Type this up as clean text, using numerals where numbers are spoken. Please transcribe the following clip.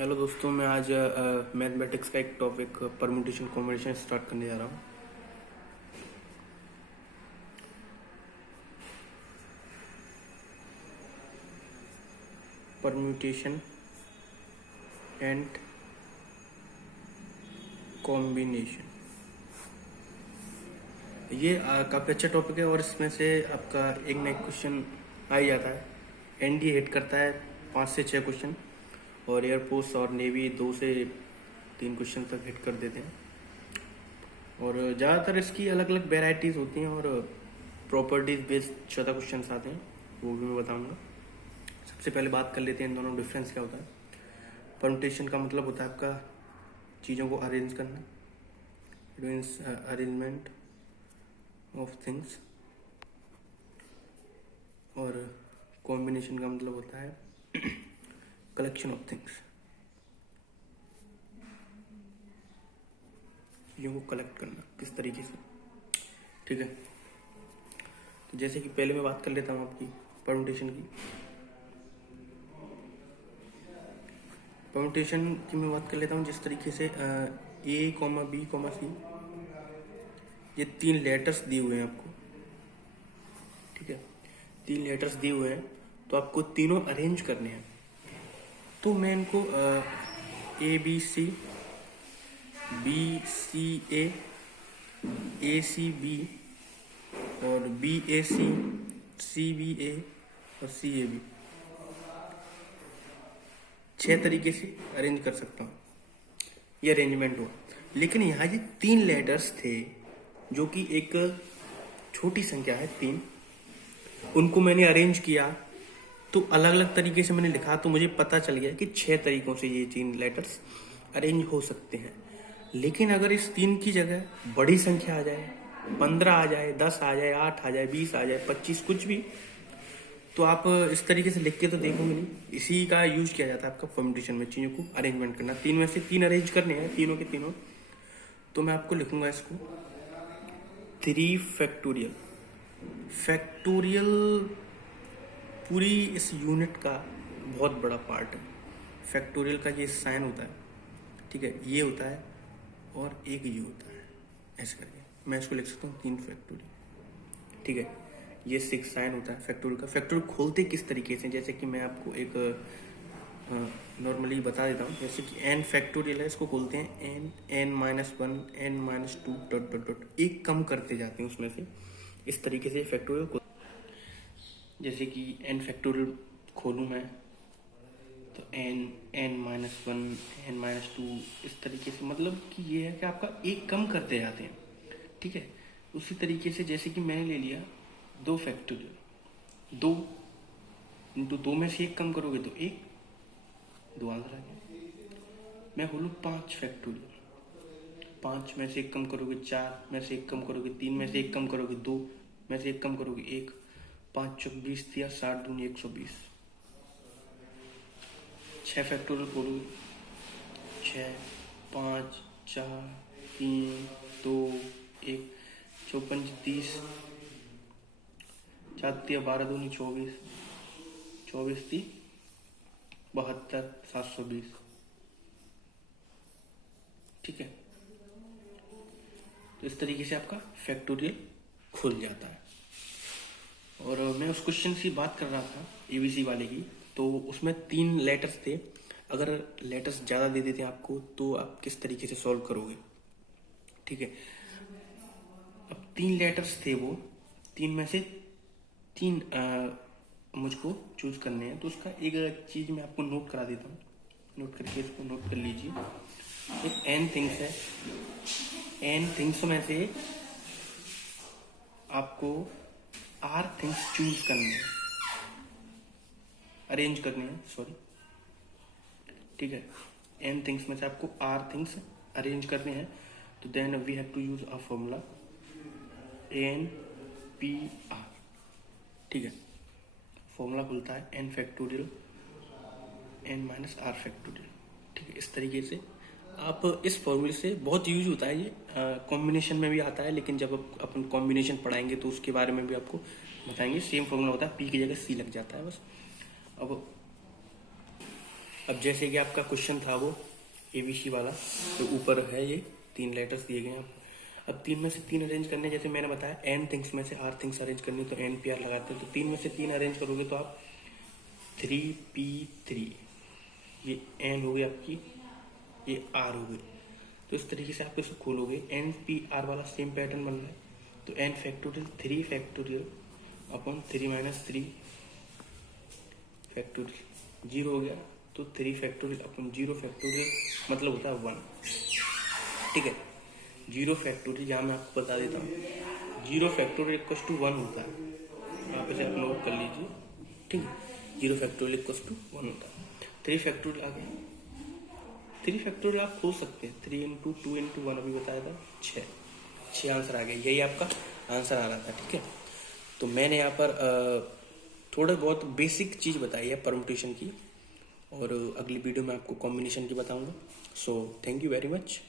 Hello दोस्तों, मैं आज मैथमेटिक्स का एक टॉपिक परम्यूटेशन कॉम्बिनेशन स्टार्ट करने जा रहा हूँ। परम्यूटेशन एंड कॉम्बिनेशन ये काफ़ी अच्छा टॉपिक है और इसमें से आपका एक ना एक क्वेश्चन आ ही जाता है। एनडीए हिट करता है 5 से 6 क्वेश्चन और एयरफोर्स और नेवी 2 से 3 क्वेश्चन तक हिट कर देते हैं। और ज़्यादातर इसकी अलग अलग वेराइटीज़ होती हैं और प्रॉपर्टीज बेस्ड ज़्यादा क्वेश्चन आते हैं, वो भी मैं बताऊंगा। सबसे पहले बात कर लेते हैं इन दोनों डिफरेंस क्या होता है। परम्यूटेशन का मतलब होता है आपका चीज़ों को अरेंज करना, it means arrangement of things. और कॉम्बिनेशन का मतलब होता है कलेक्शन ऑफ थिंग्स, चीज़ों को कलेक्ट करना किस तरीके से। ठीक है, तो जैसे कि पहले मैं बात कर लेता हूँ आपकी परम्यूटेशन की। परम्यूटेशन की मैं बात कर लेता हूँ जिस तरीके से ए कॉमा बी कॉमा सी, ये 3 लेटर्स दिए हुए हैं आपको। ठीक है, 3 लेटर्स दिए हुए हैं तो आपको तीनों अरेंज करने हैं। तो मैं इनको A B C, B C A C B और B A C B A और सी ए बी 6 तरीके से अरेंज कर सकता हूँ। ये अरेंजमेंट हुआ, लेकिन यहाँ ये 3 लेटर्स थे जो कि एक छोटी संख्या है 3, उनको मैंने अरेंज किया तो अलग अलग तरीके से मैंने लिखा, तो मुझे पता चल गया कि 6 तरीकों से ये 3 लेटर्स अरेंज हो सकते हैं। लेकिन अगर इस 3 की जगह बड़ी संख्या आ जाए, 15 आ जाए, 10 आ जाए, 8 आ जाए, 20 आ जाए, 25 कुछ भी, तो आप इस तरीके से लिख के तो देखोगे नहीं। इसी का यूज किया जाता है आपका परम्यूटेशन में, चीज़ों को अरेंजमेंट करना। 3 में से 3 अरेंज करने हैं, तीनों के तीनों। तो मैं आपको लिखूंगा इसको 3 फैक्टोरियल। फैक्टोरियल पूरी इस यूनिट का बहुत बड़ा पार्ट है। फैक्टोरियल का ये साइन होता है, ठीक है, ये होता है और एक ये होता है, ऐसे करके मैं इसको लिख सकता हूँ 3 फैक्टोरियल। ठीक है, ये 6 साइन होता है फैक्टोरियल का। फैक्टोरियल खोलते किस तरीके से, जैसे कि मैं आपको एक नॉर्मली बता देता हूँ। जैसे कि n फैक्टोरियल है, इसको खोलते हैं n-1 n-2 dot dot dot, एक कम करते जाते हैं उसमें से। इस तरीके से फैक्टोरियल को, जैसे कि n फैक्टोरियल खोलूँ मैं तो n-1 n-2 इस तरीके से, मतलब कि ये है कि आपका एक कम करते जाते हैं। ठीक है, उसी तरीके से जैसे कि मैंने ले लिया 2 फैक्टोरियल, 2 इंटू 2 में से एक कम करोगे तो 1, 2 आंसर आ गया। मैं बोलूँ 5 फैक्टोरियल, 5 में से एक कम करोगे 4 में से एक कम करोगे 3 में से एक कम करोगे 2 में से एक कम करोगे 1, 5 चौक 20 दिया, 60 दूनी 120। 6 फैक्टोरियल बोलोगे, 6, 5, 4, 3, 2, 1, 54 30, 4 दिया 12 दूनी 24, 24 दी 72, 720। ठीक है, तो इस तरीके से आपका फैक्टोरियल खुल जाता है। और मैं उस क्वेश्चन की बात कर रहा था एबीसी वाले की, तो उसमें 3 लेटर्स थे। अगर लेटर्स ज़्यादा दे देते हैं आपको तो आप किस तरीके से सॉल्व करोगे। ठीक है, अब 3 लेटर्स थे, वो 3 में से 3 मुझको चूज करने हैं। तो उसका एक चीज़ मैं आपको नोट करा देता हूँ, नोट करके इसको नोट कर लीजिए। एक n थिंग्स है, n थिंग्स में से आपको r थिंग्स चूज करने हैं, अरेंज करने हैं, सॉरी। ठीक है, n थिंग्स में से आपको r थिंग्स अरेंज करने हैं। तो then we have to use a formula n p r। ठीक है, फॉर्मूला खुलता है n factorial n minus r factorial. ठीक है, इस तरीके से आप इस फॉर्मूले से बहुत यूज होता है। ये कॉम्बिनेशन में भी आता है, लेकिन जब अपन कॉम्बिनेशन पढ़ाएंगे तो उसके बारे में भी आपको बताएंगे। सेम फॉर्मूला होता है, p की जगह c लग जाता है बस। अब अब जैसे कि आपका क्वेश्चन था वो ABC वाला, तो ऊपर है ये 3 लेटर्स दिए गए हैं आपको। अब 3 में से 3 अरेंज करने, जैसे मैंने बताया n थिंग्स में से R थिंग्स अरेंज करनी, तो NPR लगाते हैं। तो 3 में से 3 अरेंज करोगे तो आप 3P3, ये N हो गई आपकी, ये R हो गई। तो इस तरीके से आप इसको खोलोगे, NPR वाला सेम पैटर्न बन रहा है। तो n factorial 3 factorial upon 3 minus 3 factorial 0 हो गया। तो 3 फैक्टोरियल अपॉन 0 फैक्टोरियल मतलब होता है 1। ठीक है, 0 फैक्टोरियल यहाँ मैं आपको बता देता हूँ, 0 फैक्टोरियल इक्वल्स टू 1 होता है। आप इसे नोट कर लीजिए। ठीक है, 0 फैक्टोरियल इक्वल्स टू 1 होता है। 3 फैक्टोरियल आ गया। 3 फैक्टोरियल आप खोल सकते हैं, 3 इंटू 2 इंटू 1 अभी बताया था 6 आंसर आ गया। यही आपका आंसर आ रहा था। ठीक है, तो मैंने यहाँ पर थोड़ा बहुत बेसिक चीज़ बताई है परमुटेशन की, और अगली वीडियो में आपको कॉम्बिनेशन की बताऊंगा। So thank you very much.